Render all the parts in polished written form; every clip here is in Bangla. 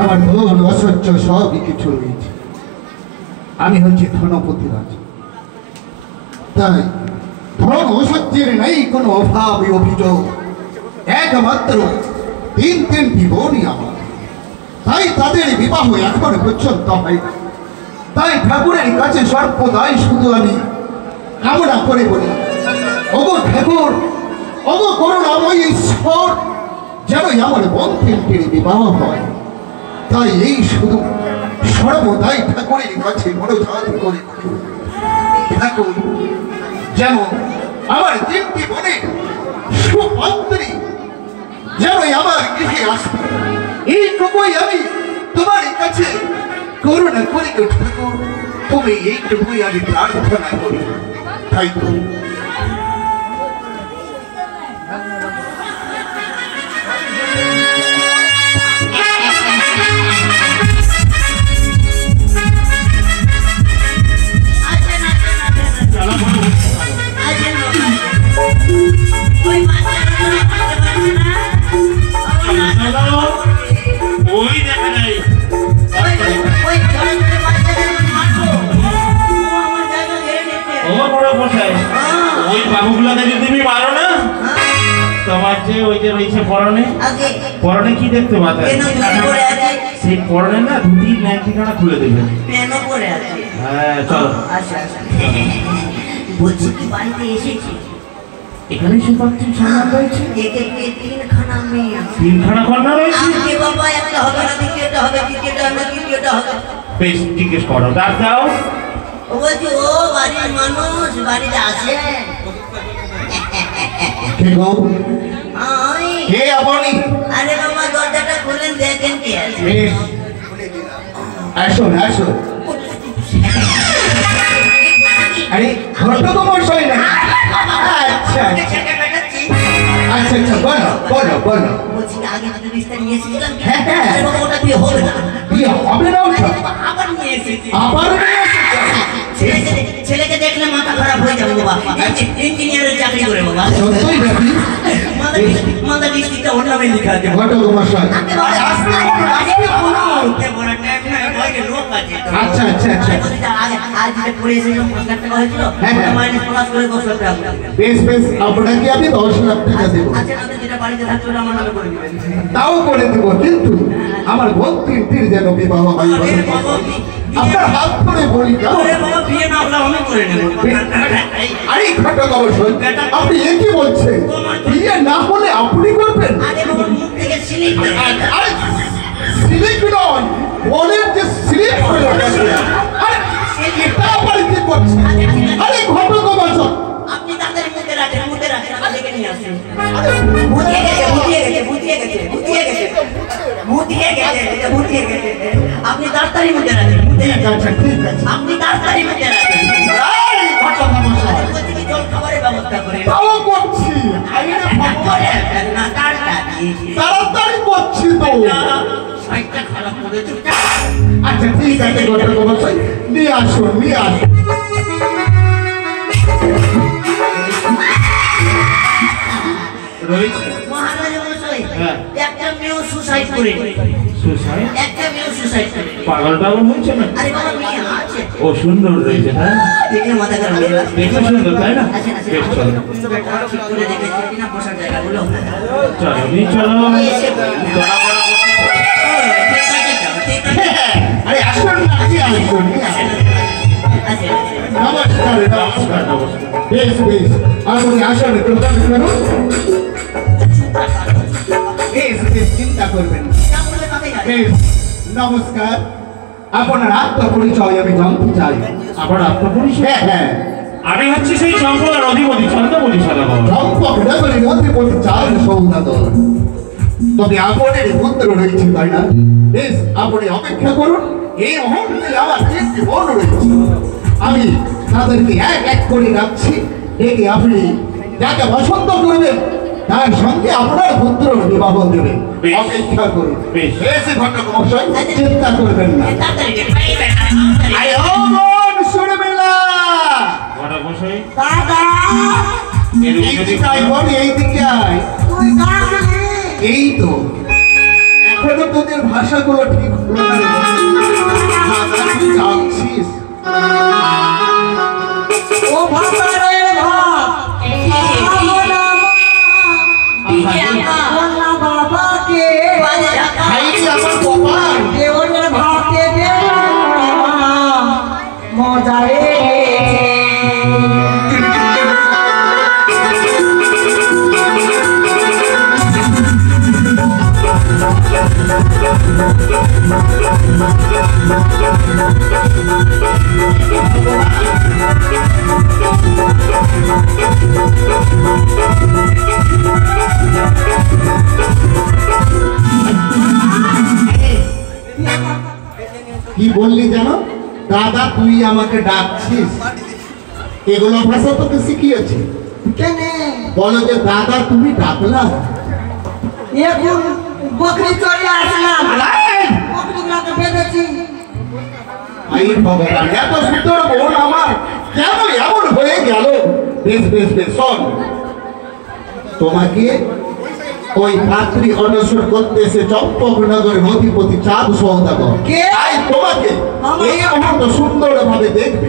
আমার ধন অসহ্য সবই কিছু রয়েছে। আমি হচ্ছি ধনপতি রাজা, তাই ধন অসহ্যের নেই কোনো অভাব অভিযোগ। একমাত্র তিনটি বোনই আমার, তাই তাদের বিবাহ এখন পর্যন্ত হয় না। তাই ঠাকুরের কাছে সর্বদাই শুধু আমি কামনা করে বলি, ওগো ঠাকুর, ওগো করুণাময় ঈশ্বর, যেন আমার বোন তিনটির বিবাহ হয়। তাই এই শুধু সর্বদাই ঠাকুরের কাছে মনোজাত করে ঠাকুর যেমন আমার তিনটি বোনের সুপাত্রী যেন আমার গৃহে আসবে, এইটুকুই আমি তোমার কাছে করুণা করি গো ঠাকুর। তুমি এইটুকুই আমি প্রার্থনা করি। তাই তো পরনে কি দেখতে মাথায় সেই পরনে না দুটি ন্যাংটিখানা খুলে দেবে। হ্যাঁ চলো। বলছি কি বাড়িতে এসেছি, এখানে সুপাত্রীর সম্মান রয়েছে, তিনখানা মেয়ে আছে। তিনখানা কন্যা রয়েছে। আজকে বাবা একটা হবে না, দ্বিতীয়টা হবে, তৃতীয়টা হবে, তৃতীয়টা হবে। বেশ জিজ্ঞেস করো, ডাক দাও। ও বলছি ও বাড়ির মানুষ বাড়িতে আছে? কে গো? আমি। কে আপনি? আরে বাবা দরজাটা খুলেন দেখেন কে আছে। বেশ, আসুন আসুন। আরে ঘটক মশাই না? আচ্ছা আচ্ছা আচ্ছা, বলো বলো বলো। বলছি আগে যদি বিস্তার নিয়ে এসেছিলাম, হ্যাঁ হ্যাঁ, আরে বাবা ওটা বিয়ে হবে না। বিয়ে হবে না? আবার নিয়ে এসেছি। আবার নিয়ে এসেছো? ছেলেকে দেখলে মাথা খারাপ হয়ে যাবে বাবা। ইঞ্জিনিয়ারের চাকরি করে বাবা। সত্যই নাকি? মাথা ডিস্ট্রিক্টটা ওর নামে লেখা আছে। ঘটক মশাই। আচ্ছা আচ্ছা আচ্ছা, বেশ বেশ, আপনাকে আমি 10 লাখ টাকা দেবো। তাও করে দেবো, কিন্তু আমার বোন তিনটির যেন বিবাহ হয়। আপনার হাত ধরে বলি, আরে ঘটক অবশ্যই, আপনি এ কি বলছেন? বিয়ে না হলে আপনি করবেন? আরে সিলিক নয়, বলেন যে সিলিক হয়ে গেছে। আরে এটা আবার কি করছে? আরে ঘটক অবশ্যই, আপনি তাড়াতাড়ি মুখে রাখেন, মুখে রাখেন, আমাদেরকে নিয়ে আসেন। আরে বুঝিয়ে গেছে, বুঝিয়ে গেছে, বুঝিয়ে গেছে, বুঝিয়ে গেছে, বুঝিয়ে গেছে, বুঝিয়ে গেছে। আপনি তাড়াতাড়ি মুখে রাখেন, মুখে ঠিক রাখেন। আছে ঠিক আছে। আপনি তাড়াতাড়ি মুখে রাখেন। আরে ঘটক অবশ্যই, বলছি কি জল খাবারের ব্যবস্থা করে তাও করছি। আরে ভগবান, না তাড়াতাড়ি তাড়াতাড়ি করছি তো। সাইডটা খারাপ করে দিচ্ছে। আচ্ছা ঠিক আছে ঘটক অবশ্যই, নিয়ে আসুন নিয়ে আসুন। রয়েছে মহারাজ মশাই, হ্যাঁ। একটা মেয়েও সুসাইড করে, সুসাইড? একটা মেয়েও সুসাইড করে। পাগল টাগল হয়েছে না? আরে বাবা মেয়ে আছে, ও সুন্দর রয়েছে না? দেখে মাথা খারাপ হয়ে গেছে। দেখতে সুন্দর তাই না? আচ্ছা আচ্ছা, বেশ চলো পুস্তকটা ঠিক করে দেখেছি কিনা বসার জায়গাগুলো। চলো নি চলো। এসে বলো। বড় বড় বসে পড়ো। ঠিক আছে যাও, ঠিক আছে। আরে আসুন না, নিয়ে আসুন নিয়ে আসুন। আচ্ছা নমস্কার নমস্কার নমস্কার। বেশ বেশ, আপনি আসুন, একটু বসুন। বেশ বেশ, চিন্তা করবেন না। তাহলে কোথায় যাবে? বেশ, নমস্কার। আপনার আত্মপরিচয় আমি জানতে চাই। আবার আত্মপরিচয়? হ্যাঁ হ্যাঁ, আমি হচ্ছি সেই চম্পলার অধিপতি চন্দ্রপতি সদাগর। চম্পক নগরীর অধিপতি চাঁদ সৌদাগর। তবে আপনার পুত্র রয়েছে তাই না? বেশ, আপনি অপেক্ষা করুন। এই মুহূর্তে আমার তিনটি বোন রয়েছে, আমি তাদেরকে এক এক করে ডাকছি। ডেকে আপনি যাকে পছন্দ করবেন তার সঙ্গে আপনার পুত্র বিবাহ দেবেন। বেশ। অপেক্ষা করুন। বেশ। বেশ ঘটক মশাই, চিন্তা করবেন না। তাড়াতাড়ি তাড়াতাড়ি। আয় ও বোন, শুনবে না? বড় বসে দাদা এই দিকে আয় বোন, এই দিকে আয়। তুই দাদা এই তো, এখনো তো তোদের ভাষাগুলো ঠিক হলো না রে। দাদা তুই যাচ্ছিস? ও ভাতারের ভাত বন্যা বাবাকে খাইনি আমার কপাল। দেওয়ালের ভাতে মজা লেগেছে। কি বললি জানো? দাদা তুই আমাকে ডাকছিস? এগুলো ভাষা তোকে শিখিয়েছে? কেনে বলো যে দাদা তুমি ডাকলা। এখন বকরি চলে আসলাম, বকরিগুলোকে বেঁধেছি। এই ভগবান, এত সুন্দর বোন আমার কেন এমন হয়ে গেল? বেশ বেশ বেশ, শোন, তোমাকে ওই পাত্রী অনশন করতে এসে চম্পকনগরের অধিপতি চাঁদ সৌদাগর কে? তাই তোমাকে এই মুহূর্ত সুন্দরভাবে দেখবে,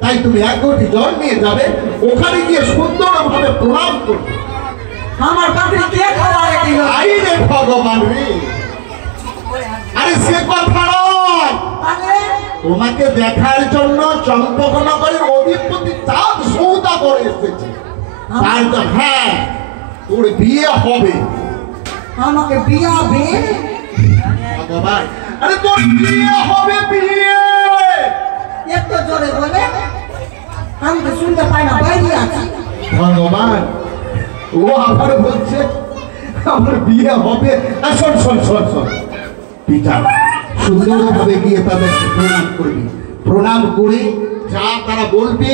তাই তুমি এক কোটি জল নিয়ে যাবে, ওখানে গিয়ে সুন্দরভাবে প্রণাম করবে। আমার বকরি কে খাওয়ারে দিল? আই রে ভগবান রে, আরে সে কথা নয়, তাহলে তোমাকে দেখার জন্য চম্পকনগরের অধিপতি চাঁদ সৌদাগর এসেছে। তার তো হ্যাঁ, তোর বিয়ে হবে। আমাকে বিয়াবে? ভগবান, আরে তোর বিয়ে হবে, বিয়ে। এত জোরে বলে আমি তো শুনতে পাই না, বাইরে আছি। ভগবান, ও আবার বলছে আমার বিয়ে হবে। আর শোন শোন শোন শোন, পিতা সুন্দরভাবে গিয়ে তাদেরকে প্রণাম করবি, প্রণাম করে যা তারা বলবে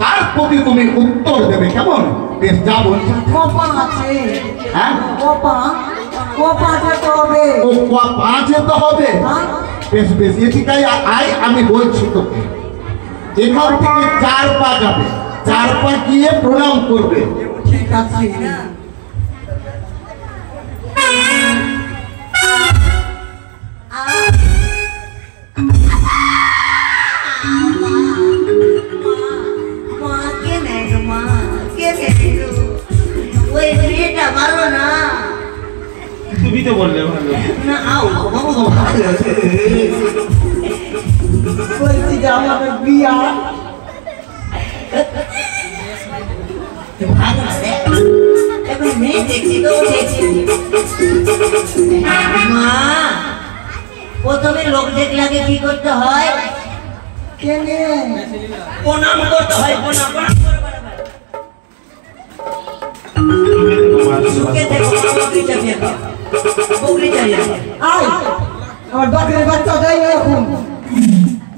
তার প্রতি তুমি উত্তর দেবে, কেমন? বেশ, যা বলছে। কোপা আছে, হ্যাঁ, কোপা কোপা যেতে হবে। ও পাঁচ যেতে হবে। হ্যাঁ? বেশ বেশ, এদিকাই আয়, আমি বলছি তোকে এখান থেকে 4 পা যাবে, 4 পা গিয়ে প্রণাম করবে। ঠিক আছে। মা কে নেই গো, মা কে নেই গো? ওই মেয়েটা ভালো না। তুমি তো বললে ভালো। না আও বাবু ভালো। বলছি যে আমাকে বিয়া ভালো আছে। এখন মেয়ে দেখছি তো দেখছি। মা, প্রথমে লোক দেখলে আগে কি করতে হয়? কেনে প্রণাম করতে হয়, প্রণাম প্রণাম সুখে থেকো, বকরি চালিয়ে বকরি চালিয়ে। আয় আমার বকরির বাচ্চা দেয় এখন।